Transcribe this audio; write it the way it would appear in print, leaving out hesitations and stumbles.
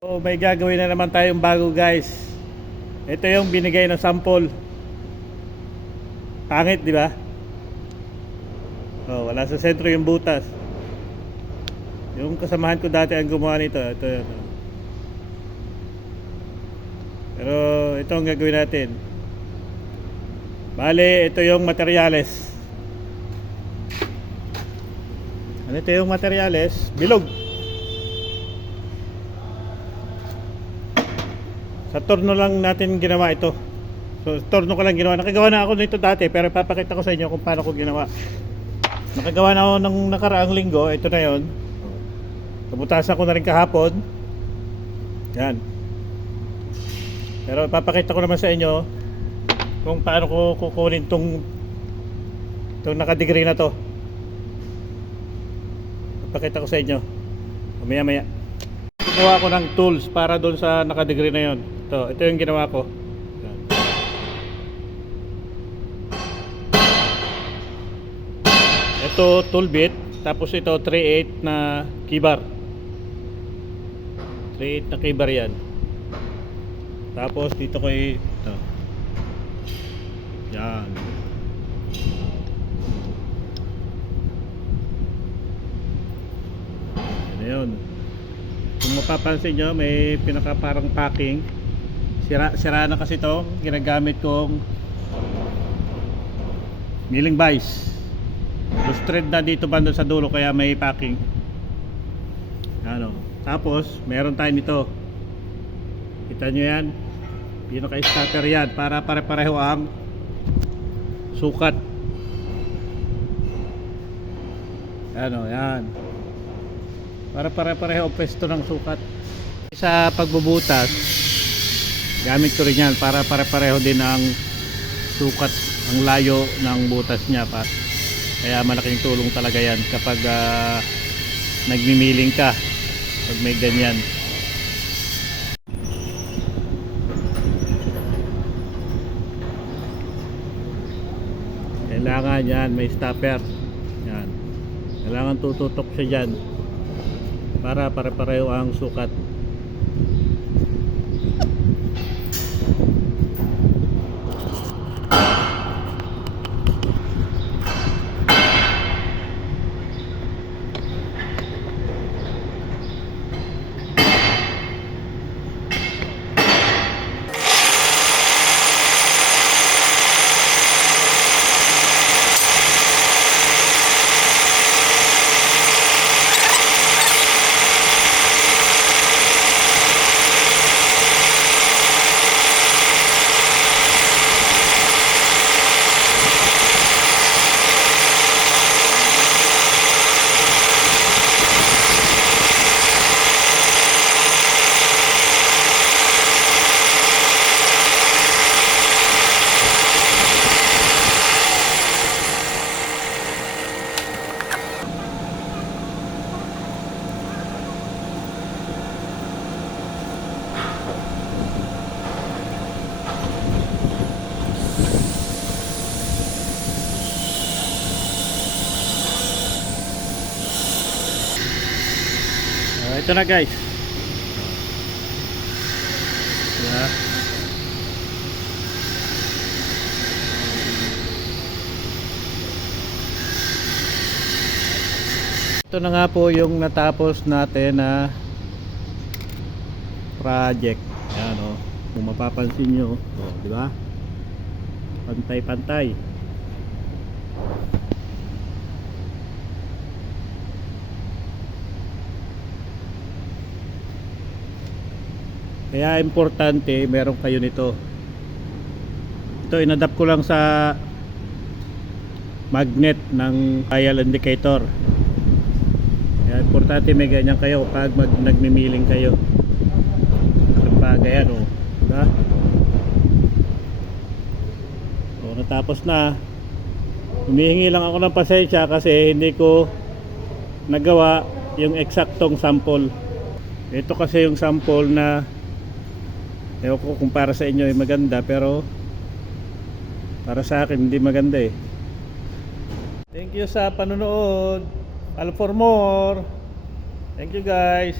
Oh, may gagawin na naman tayong bago, guys. Ito yung binigay na sample. Pangit, di ba? Oh, wala sa sentro yung butas. Yung kasamahan ko dati ang gumawa nito. Ito yun. Pero ito ang gagawin natin. Bale, ito yung materyales. Ano ito yung materyales? Bilog. Sa torno lang natin ginawa ito. So torno ko lang ginawa. Nakagawa na ako nito dati, pero papakita ko sa inyo kung paano ko ginawa. Nakagawa na ako ng nakaraang linggo. Ito na yon. Nabutasan ko na rin kahapon. Yan. Pero papakita ko naman sa inyo kung paano ko kukunin tong nakadegree na to. Papakita ko sa inyo maya maya. Gumawa ko ng tools para doon sa nakadegree na yon. Ito yung ginawa ko. Yan. Ito tool bit, tapos ito 3/8 na keybar. 3/8 na keybar yan. Tapos dito ko ito. Yan. Yan yun. Kung mapapansin nyo, may pinaka parang packing. Sira na kasi ito. Ginagamit kong milling vise. Loose thread na dito banda sa dulo, kaya may packing. Ano. Tapos meron tayo nito. Kita nyo yan, pinaka starter yan, para pare-pareho ang sukat. Ano yan, para pare-pareho ang pwesto ng sukat. Sa pagbubutas gamit ko rin yan para pare-pareho din ang sukat, ang layo ng butas niya pa. Kaya malaking tulong talaga yan kapag nagmimiling ka pag may ganyan. Kailangan yan may stopper yan. Kailangan tututok siya dyan para pare-pareho ang sukat. Ito na, guys. Yeah. Ito na nga po yung natapos natin na project. Yan, oh. Kung mapapansin nyo, oh, di ba? Pantay-pantay. Kaya importante meron kayo nito. Ito inadapt ko lang sa magnet ng dial indicator. Kaya importante may ganyan kayo pag nagmimiling kayo. Kapag ayan, oh, diba? So natapos na. Humihingi lang ako ng pasensya kasi hindi ko nagawa yung eksaktong sample. Ito kasi yung sample na ewan ko kung para sa inyo ay maganda, pero para sa akin hindi maganda eh. Thank you sa panonood. Follow for more. Thank you, guys.